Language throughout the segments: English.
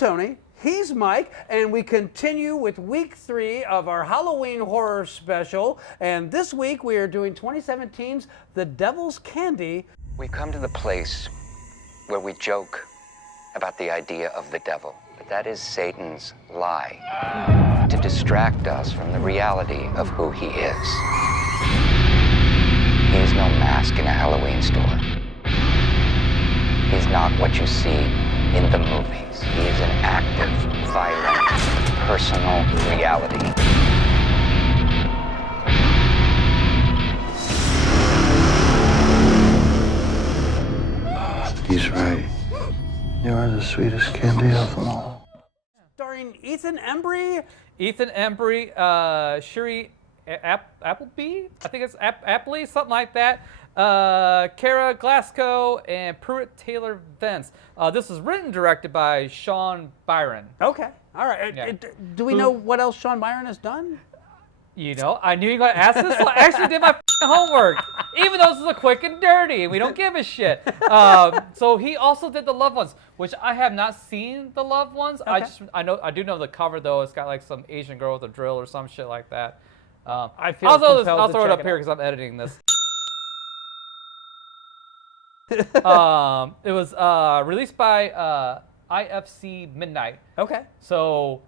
Tony. He's Mike, and we continue with week 3 of our Halloween horror special. And this week we are doing 2017's The Devil's Candy. We've come to the place where we joke about the idea of the devil, but that is Satan's lie to distract us from the reality of who he is. He is no mask in a Halloween store. He is not what you see in the movies. He is an active, violent, personal reality. He's right. You are the sweetest candy of them all. Starring Ethan Embry. Shiri Appleby? I think it's Appleby, something like that. Kiara Glasco and Pruitt Taylor Vince. This was written and directed by Sean Byrne. Okay, all right. Yeah. Do we know what else Sean Byrne has done? You know, I knew you were going to ask this, so I actually did my homework. Even though this is a quick and dirty, we don't give a shit. So he also did The Loved Ones, which I have not seen The Loved Ones. Okay. I do know the cover though. It's got like some Asian girl with a drill or some shit like that. I feel I'll compelled to throw it check up it here out. because I'm editing this. It was released by IFC Midnight. Okay. So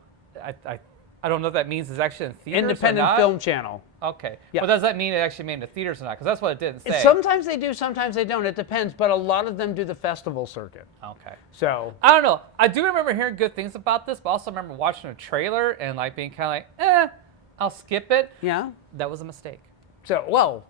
I don't know if that means it's actually in theaters Independent or not. Film Channel. Okay. Yeah. But does that mean it actually made it to theaters or not? Because that's what it didn't say. Sometimes they do, sometimes they don't. It depends, but a lot of them do the festival circuit. Okay. So I don't know. I do remember hearing good things about this, but I also remember watching a trailer and like being kind of like, I'll skip it. yeah. That was a mistake. So well,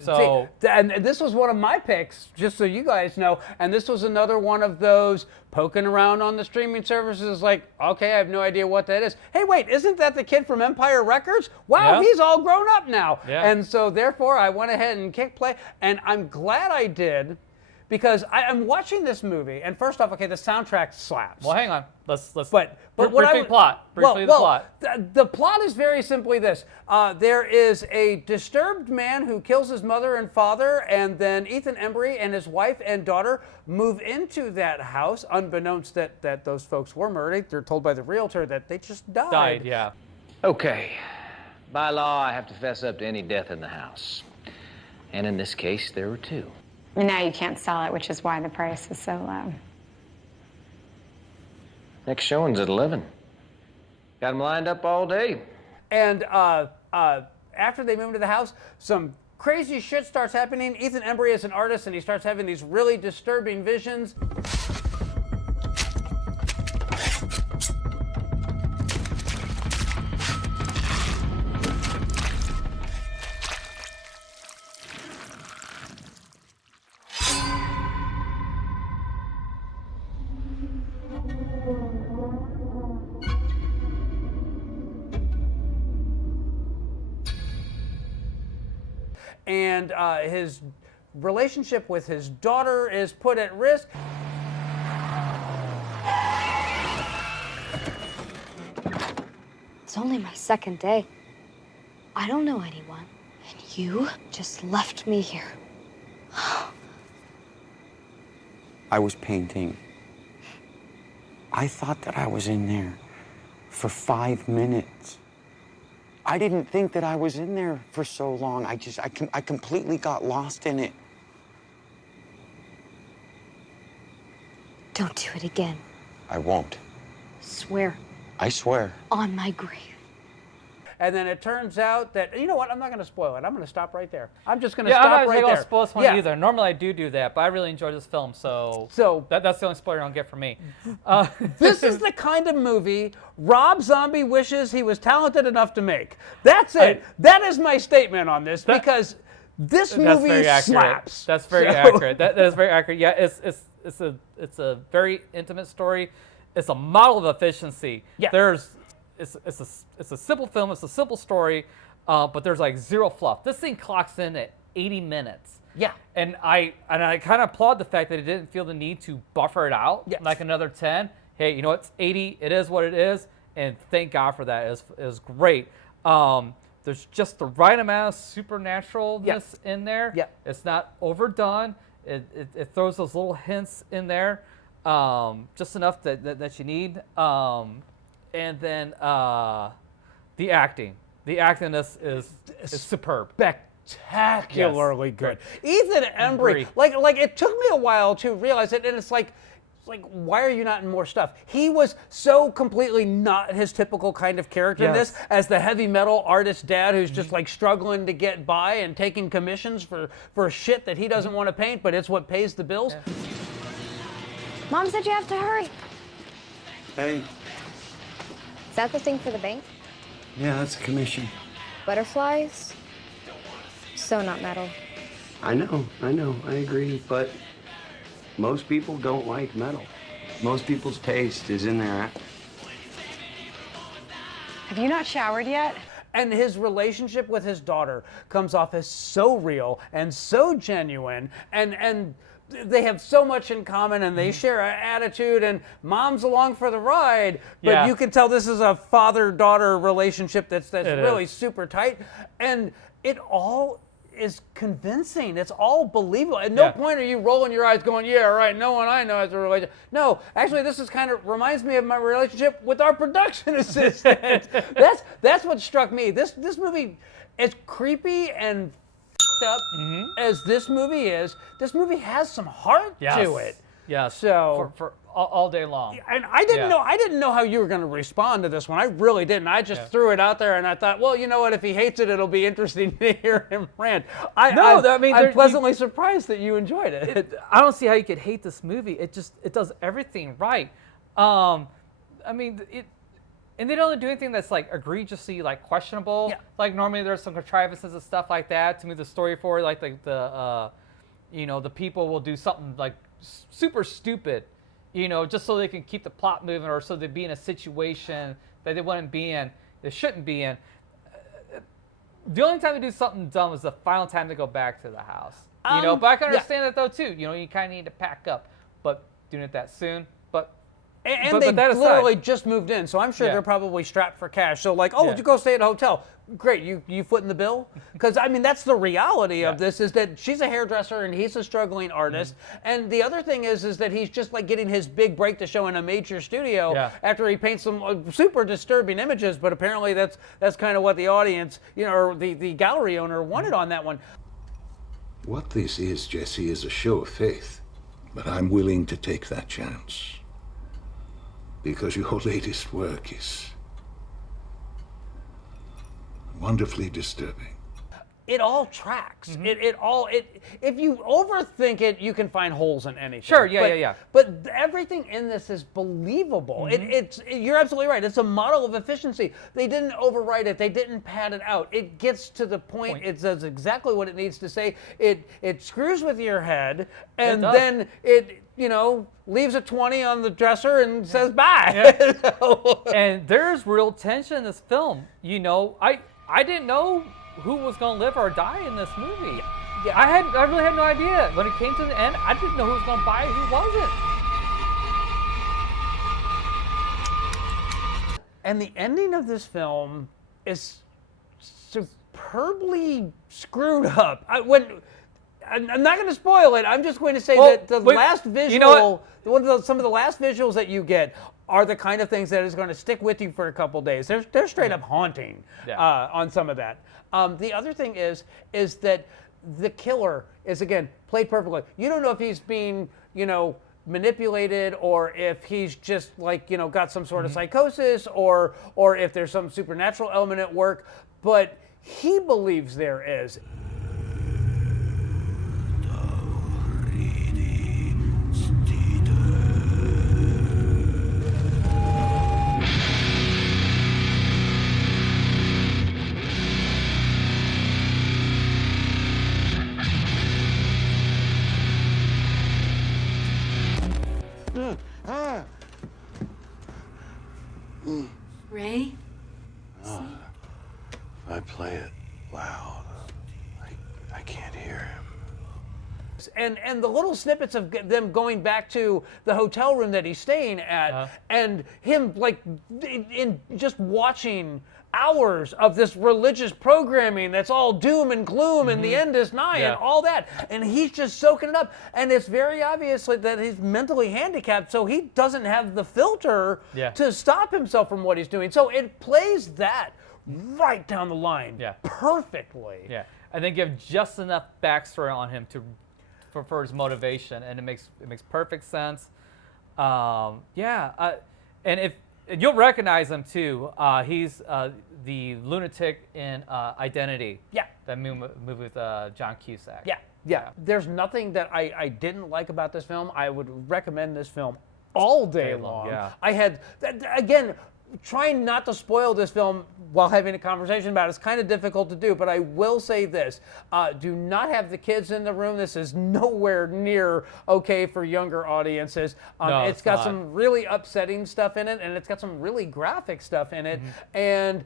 So- and this was one of my picks, just so you guys know. And this was another one of those poking around on the streaming services, like, okay, I have no idea what that is. Hey, wait, isn't that the kid from Empire Records? Wow, Yeah. he's all grown up now. Yeah. And so therefore, I went ahead and kicked play, and I'm glad I did, because I'm watching this movie, and first off, okay, the soundtrack slaps. Well, hang on. Let's But briefly what I plot. Briefly the plot. The plot is very simply this: there is a disturbed man who kills his mother and father, and then Ethan Embry and his wife and daughter move into that house, unbeknownst that those folks were murdered. They're told by the realtor that they just died. Yeah. Okay. By law, I have to fess up to any death in the house. And in this case, there were 2. And now you can't sell it, which is why the price is so low. Next showing's at 11. Got them lined up all day. And after they move into the house, some crazy shit starts happening. Ethan Embry is an artist, and he starts having these really disturbing visions. And his relationship with his daughter is put at risk. It's only my second day. I don't know anyone. And you just left me here. I was painting. I thought that I was in there for 5 minutes. I didn't think that I was in there for so long. I completely got lost in it. Don't do it again. I won't. Swear I swear. on my grave. And then it turns out that, you know what, I'm not going to spoil it. I'm going to stop right there. I'm just going to Yeah, I'm stop not right going there. to spoil this one Yeah. either. Normally I do that, but I really enjoyed this film, so that's the only spoiler you'll get from me. This is the kind of movie Rob Zombie wishes he was talented enough to make. That's it. That is my statement on this, because this movie very accurate. slaps. That's very So- accurate. That is very accurate. Yeah, it's a very intimate story. It's a model of efficiency. Yeah. It's a simple film. It's a simple story, but there's like zero fluff. This thing clocks in at 80 minutes. Yeah. And I kind of applaud the fact that it didn't feel the need to buffer it out like another 10. Hey, you know what? It's 80. It is what it is, and thank God for that. It is great. There's just the right amount of supernaturalness in there. Yeah. It's not overdone. It throws those little hints in there. just enough that you need. And then the acting. The acting in this is superb. Spectacularly good. Ethan Embry, like it took me a while to realize it, and it's like, why are you not in more stuff? He was so completely not his typical kind of character in this, as the heavy metal artist dad who's just like struggling to get by and taking commissions for shit that he doesn't want to paint, but it's what pays the bills. Yeah. Mom said you have to hurry. Hey. Is that the thing for the bank? Yeah, that's a commission. Butterflies? So not metal. I know, I agree, but most people don't like metal. Most people's taste is in their... Have you not showered yet? And his relationship with his daughter comes off as so real and so genuine, and they have so much in common, and they share an attitude, and mom's along for the ride, but you can tell this is a father-daughter relationship that's really super tight, and it all is convincing. It's all believable. At no point are you rolling your eyes going, yeah, right, no one I know has a relationship. No, actually, this is kind of reminds me of my relationship with our production assistant. That's what struck me. This movie, as creepy and up as this movie is, this movie has some heart to it. Yes. So for all day long. And I didn't know how you were going to respond to this one. I really didn't. I just threw it out there, and I thought, well, you know what? If he hates it, it'll be interesting to hear him rant. I'm pleasantly surprised that you enjoyed it. I don't see how you could hate this movie. It does everything right. I mean, and they don't do anything that's like egregiously like questionable. Yeah. Like normally there's some contrivances and stuff like that to move the story forward. Like the people will do something like super stupid, just so they can keep the plot moving, or so they be in a situation that they wouldn't be in, they shouldn't be in. The only time they do something dumb is the final time they go back to the house. But I can understand that though too. You kind of need to pack up, but doing it that soon. And they literally just moved in, so I'm sure they're probably strapped for cash. So like, you go stay at a hotel. Great, you footing the bill? Because I mean, that's the reality of this, is that she's a hairdresser and he's a struggling artist. And the other thing is that he's just like getting his big break to show in a major studio after he paints some super disturbing images. But apparently that's kind of what the audience, or the gallery owner wanted on that one. What this is, Jesse, is a show of faith, but I'm willing to take that chance. Because your latest work is wonderfully disturbing. It all tracks. If you overthink it, you can find holes in anything. Sure, yeah. But everything in this is believable. You're absolutely right. It's a model of efficiency. They didn't overwrite it. They didn't pad it out. It gets to the point. It says exactly what it needs to say. It screws with your head, and then it leaves a 20 on the dresser and says bye. And there's real tension in this film. I didn't know who was going to live or die in this movie. Yeah. I really had no idea. When it came to the end, I didn't know who was going to die and who wasn't. And the ending of this film is superbly screwed up. I'm not going to spoil it. I'm just going to say that the last visual, some of the last visuals that you get are the kind of things that is going to stick with you for a couple days. They're straight up haunting on some of that. The other thing is that the killer is, again, played perfectly. You don't know if he's being, manipulated, or if he's just like, got some sort of psychosis, or if there's some supernatural element at work, but he believes there is. Ray? I play it loud. I can't hear him. And the little snippets of them going back to the hotel room that he's staying at, and him like in just watching hours of this religious programming that's all doom and gloom and the end is nigh and all that. And he's just soaking it up. And it's very obvious that he's mentally handicapped, so he doesn't have the filter to stop himself from what he's doing. So it plays that right down the line perfectly. Yeah, and they give just enough backstory on him for his motivation, and it makes perfect sense. And you'll recognize him too. He's the lunatic in Identity. Yeah. That movie with John Cusack. Yeah. There's nothing that I didn't like about this film. I would recommend this film all day long. Yeah. I had, again, trying not to spoil this film while having a conversation about it is kind of difficult to do, but I will say this. Do not have the kids in the room. This is nowhere near okay for younger audiences. No, it's got not. some really upsetting stuff in it, and it's got some really graphic stuff in it. And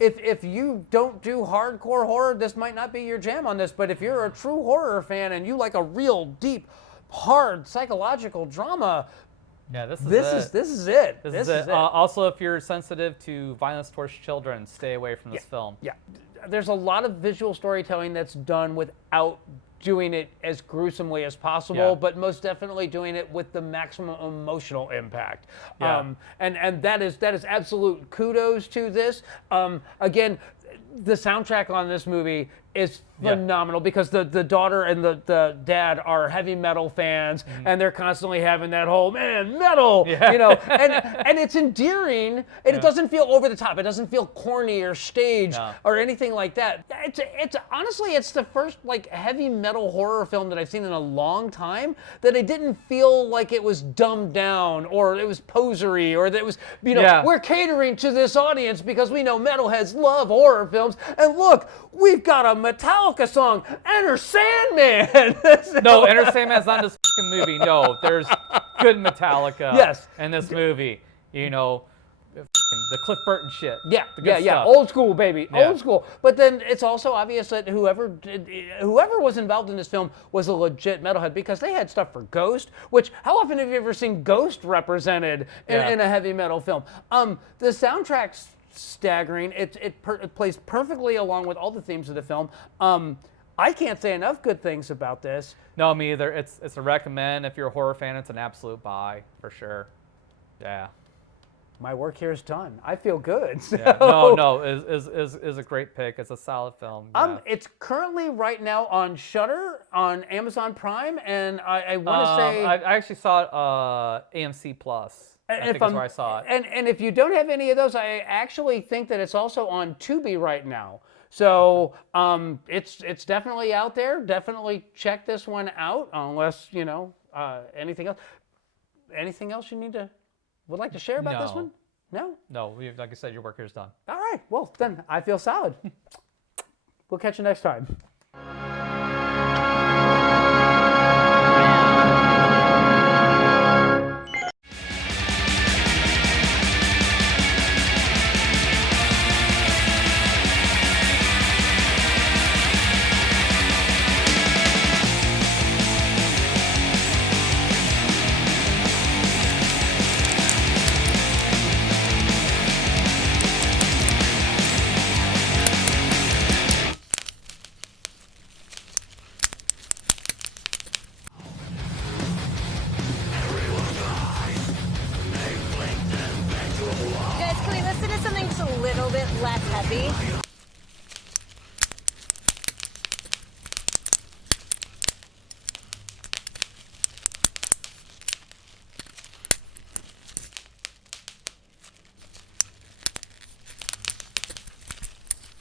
if you don't do hardcore horror, this might not be your jam on this, but if you're a true horror fan and you like a real deep, hard psychological drama, this is it. This is it. Also, if you're sensitive to violence towards children, stay away from this film. Yeah, there's a lot of visual storytelling that's done without doing it as gruesomely as possible, but most definitely doing it with the maximum emotional impact. And that is absolute kudos to this. Again, the soundtrack on this movie is phenomenal because the daughter and the dad are heavy metal fans, and they're constantly having that whole metal, and it's endearing, and it doesn't feel over the top. It doesn't feel corny or staged or anything like that. It's honestly, it's the first like heavy metal horror film that I've seen in a long time that it didn't feel like it was dumbed down or it was posery or that it was, we're catering to this audience because we know metalheads love horror films, and look, we've got a Metallica song, Enter Sandman. No, Enter Sandman's not in this fucking movie. No, there's good Metallica in this movie. The Cliff Burton shit. Yeah. Old school, baby. Old school. But then it's also obvious that whoever was involved in this film was a legit metalhead because they had stuff for Ghost, which, how often have you ever seen Ghost represented in a heavy metal film? The soundtrack's staggering. It plays perfectly along with all the themes of the film. I can't say enough good things about this. No, me either. It's a recommend. If you're a horror fan, it's an absolute buy for sure. Yeah. My work here is done. I feel good. So. Yeah. No, is a great pick. It's a solid film. Yeah. It's currently right now on Shudder, on Amazon Prime, and I want to say I actually saw it AMC Plus. I think that's where I saw it. And if you don't have any of those, I actually think that it's also on Tubi right now. So it's definitely out there. Definitely check this one out. Unless anything else. Anything else you would like to share about this one? No. No. Like I said, your work here is done. All right. Well, then I feel solid. We'll catch you next time.